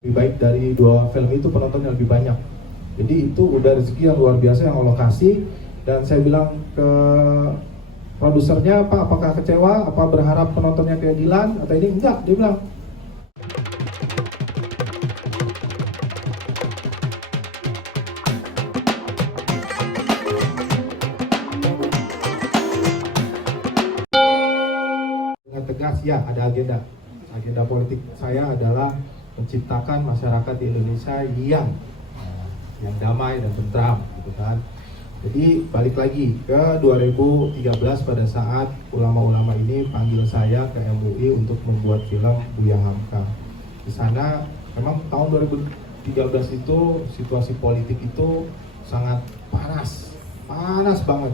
lebih baik dari dua film itu penontonnya lebih banyak. Jadi itu udah rezeki yang luar biasa yang Allah kasih. Dan saya bilang ke produsernya, Pak, apakah kecewa? Apa berharap penontonnya kayak Dilan? Atau ini enggak, dia bilang. Dengan tegas, ya ada agenda. Agenda politik saya adalah menciptakan masyarakat di Indonesia yang damai dan tentram, gitu kan. Jadi balik lagi ke 2013 pada saat ulama-ulama ini panggil saya ke MUI untuk membuat film Buya Hamka. Di sana memang tahun 2013 itu situasi politik itu sangat panas banget.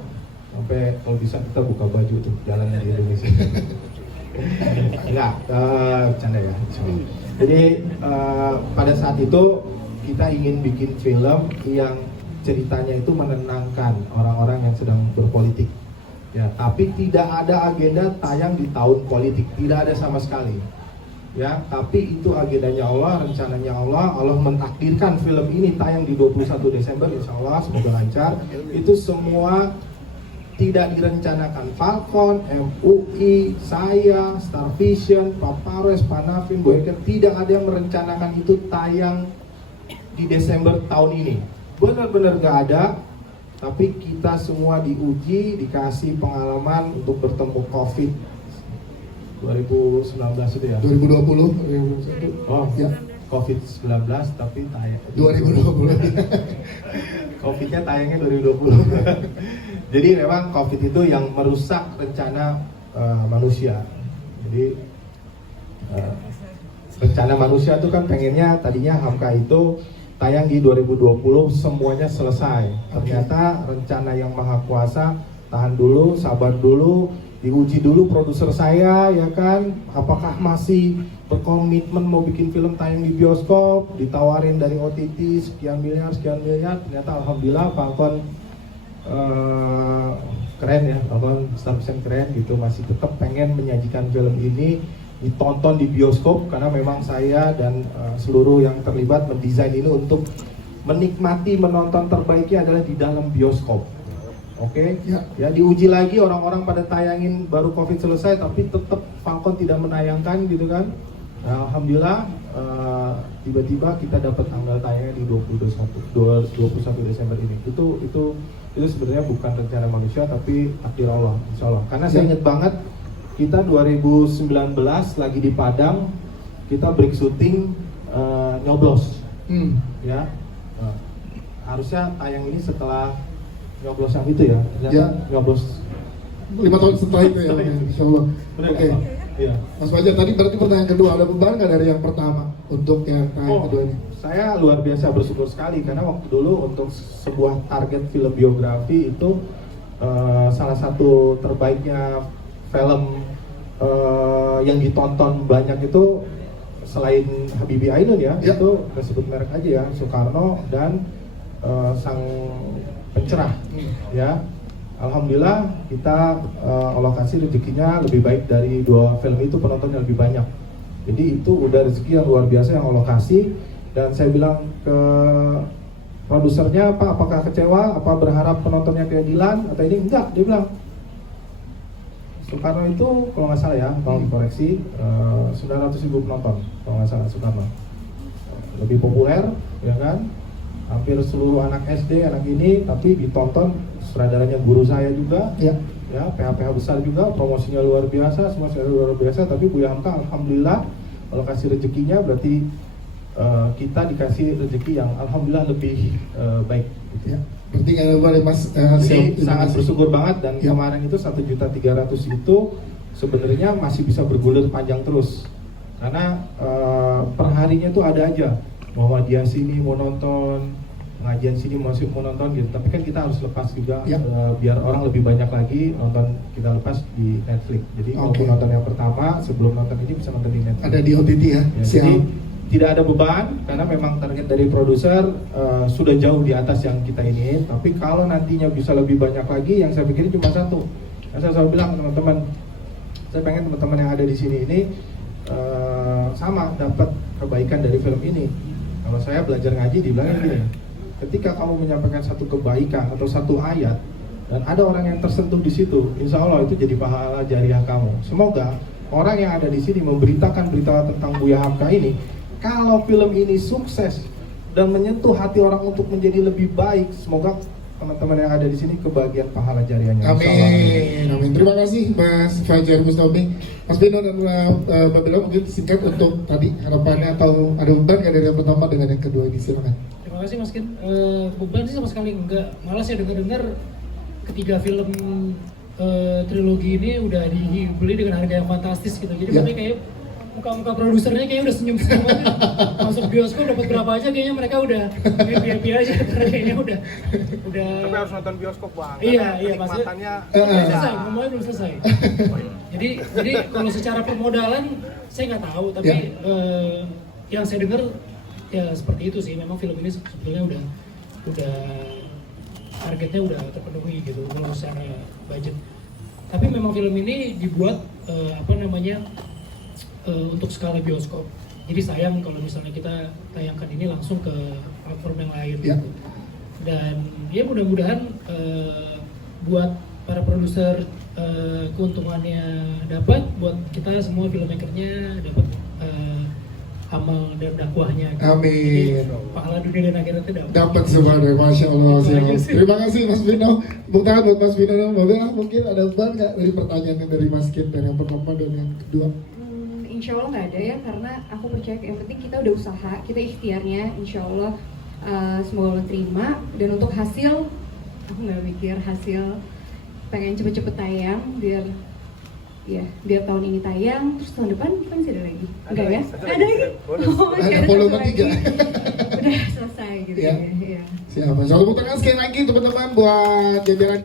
Sampai kalau bisa kita buka baju tuh jalannya di Indonesia. Enggak, bercanda ya. Jadi pada saat itu kita ingin bikin film yang ceritanya itu menenangkan orang-orang yang sedang berpolitik. Ya, tapi tidak ada agenda tayang di tahun politik, tidak ada sama sekali. Ya, tapi itu agendanya Allah, rencananya Allah. Allah mentakdirkan film ini tayang di 21 Desember, insya Allah semoga lancar. Itu semua tidak direncanakan. Falcon, MUI, saya, Star Vision, Pak Pares, Pak Navin, Bu Eken, tidak ada yang merencanakan itu tayang di Desember tahun ini. Benar-benar gak ada. Tapi kita semua diuji, dikasih pengalaman untuk bertemu COVID 2019 itu ya? 2020. Oh ya. COVID-19 tapi tayang 2020. COVID-nya tayangnya 2020. Jadi memang COVID itu yang merusak rencana manusia. Jadi rencana manusia itu kan pengennya tadinya Hamka itu tayang di 2020 semuanya selesai. Ternyata rencana yang maha kuasa tahan dulu, sabar dulu, diuji dulu produser saya, ya kan, apakah masih berkomitmen mau bikin film tayang di bioskop, ditawarin dari OTT sekian miliar, ternyata alhamdulillah Falcon keren ya, Falcon Star Vision keren gitu, masih tetap pengen menyajikan film ini ditonton di bioskop karena memang saya dan seluruh yang terlibat mendesain ini untuk menikmati menonton terbaiknya adalah di dalam bioskop. Oke, ya diuji lagi orang-orang pada tayangin baru COVID selesai tapi tetap Falcon tidak menayangkan gitu kan. Nah, alhamdulillah tiba-tiba kita dapat tanggal tayangnya di 21 Desember ini. Itu sebenarnya bukan rencana manusia tapi takdir Allah, insya Allah. Karena saya ingat banget kita 2019 lagi di Padang, kita break syuting nyoblos, ya. Harusnya tayang ini setelah nyoblos yang itu ya, nyoblos 5 tahun setelah itu ya, insya Allah. Oke. Iya. Mas Fajar, tadi berarti pertanyaan kedua, ada beban nggak dari yang pertama untuk yang kedua ini? Saya luar biasa bersyukur sekali karena waktu dulu untuk sebuah target film biografi itu salah satu terbaiknya film yang ditonton banyak itu selain Habibie Ainun ya, itu disebut merek aja ya, Soekarno dan Sang Pencerah ya. Alhamdulillah kita Allah kasih rezekinya lebih baik dari dua film itu penontonnya lebih banyak. Jadi itu udah rezeki yang luar biasa yang Allah kasih. Dan saya bilang ke produsernya, Pak, apakah kecewa? Apa berharap penontonnya kayak Dilan? Atau ini enggak, dia bilang. Soekarno itu kalau nggak salah ya, mau dikoreksi 900.000 penonton kalau nggak salah Soekarno. Lebih populer, ya kan? Hampir seluruh anak SD, anak ini, tapi ditonton sutradaranya guru saya juga, ya PH-PH besar juga, promosinya luar biasa, semua luar biasa. Tapi Buya Hamka, alhamdulillah, kalau kasih rezekinya berarti kita dikasih rezeki yang alhamdulillah lebih baik. Gitu. Ya. Berarti nggak ada Mas Jadi sangat bersyukur banget dan kemarin itu 1.300.000 itu sebenarnya masih bisa bergulir panjang terus karena perharinya tuh ada aja Muhammadiyah sini mau nonton, pengajian sini masih mau nonton gitu. Tapi kan kita harus lepas juga biar orang lebih banyak lagi nonton, kita lepas di Netflix. Jadi kalau nonton yang pertama sebelum nonton ini bisa nonton di Netflix. Ada di OTT ya. Jadi tidak ada beban karena memang target dari produser sudah jauh di atas yang kita ingin. Tapi kalau nantinya bisa lebih banyak lagi, yang saya pikirin cuma satu. Saya selalu bilang teman-teman, saya pengen teman-teman yang ada di sini ini sama dapat kebaikan dari film ini. Kalau saya belajar ngaji dibilangin gini, ketika kamu menyampaikan satu kebaikan atau satu ayat dan ada orang yang tersentuh di situ, insya Allah itu jadi pahala jariah kamu. Semoga orang yang ada di sini memberitakan berita tentang Buya Hamka ini. Kalau film ini sukses dan menyentuh hati orang untuk menjadi lebih baik, semoga teman-teman yang ada di sini kebagian pahala jariahnya. Amin, amin. Terima kasih Mas Fajar Mustaumi, Mas Bino dan Mbak Bella, mungkin singkat untuk tadi harapannya atau ada beban nggak dari yang pertama dengan yang kedua ini, silakan. Terima kasih Mas Ken. Beban sih sama sekali enggak. Malah saya dengar ketiga film trilogi ini udah dibeli dengan harga yang fantastis gitu. Jadi mereka kayak muka-muka produsernya kayaknya udah senyum-senyum aja. Masuk bioskop dapat berapa aja kayaknya mereka udah happy aja karena kayaknya udah Tapi harus nonton bioskop Bang. Iya, Kenikmatannya belum selesai, ngomongnya belum selesai. Jadi kalau secara permodalan saya nggak tahu, tapi yang saya dengar ya seperti itu sih. Memang film ini sebetulnya udah targetnya udah terpenuhi gitu kalau secara budget. Tapi memang film ini dibuat untuk skala bioskop. Jadi sayang kalau misalnya kita tayangkan ini langsung ke platform yang lain Ya. gitu. Dan ya mudah-mudahan buat para produser keuntungannya dapat, buat kita semua filmmakernya dapat amal dan dakwahnya gitu. Amin. Jadi, pahala dunia dan akhiratnya dapat. Dapat semua dari Masya Allah. Itu aja sih. Terima kasih Mas Bino. Tepuk tangan buat Mas Bino dan Mbak Bella. Mungkin ada beban nggak dari pertanyaan yang dari Mas Ken dari yang pertama dan yang kedua? Insya Allah nggak ada ya, karena aku percaya yang penting kita udah usaha, kita ikhtiarnya, insya Allah semoga Allah terima. Dan untuk hasil, aku nggak mikir hasil, pengen cepet-cepet tayang biar tahun ini tayang, terus tahun depan kita masih ada lagi, enggak ya? Ada lagi? Oh, masih Ada satu volume lagi. 3. Udah selesai gitu Ya. ya. Siapa? Selalu tepuk tangan sekali lagi teman-teman buat jajaran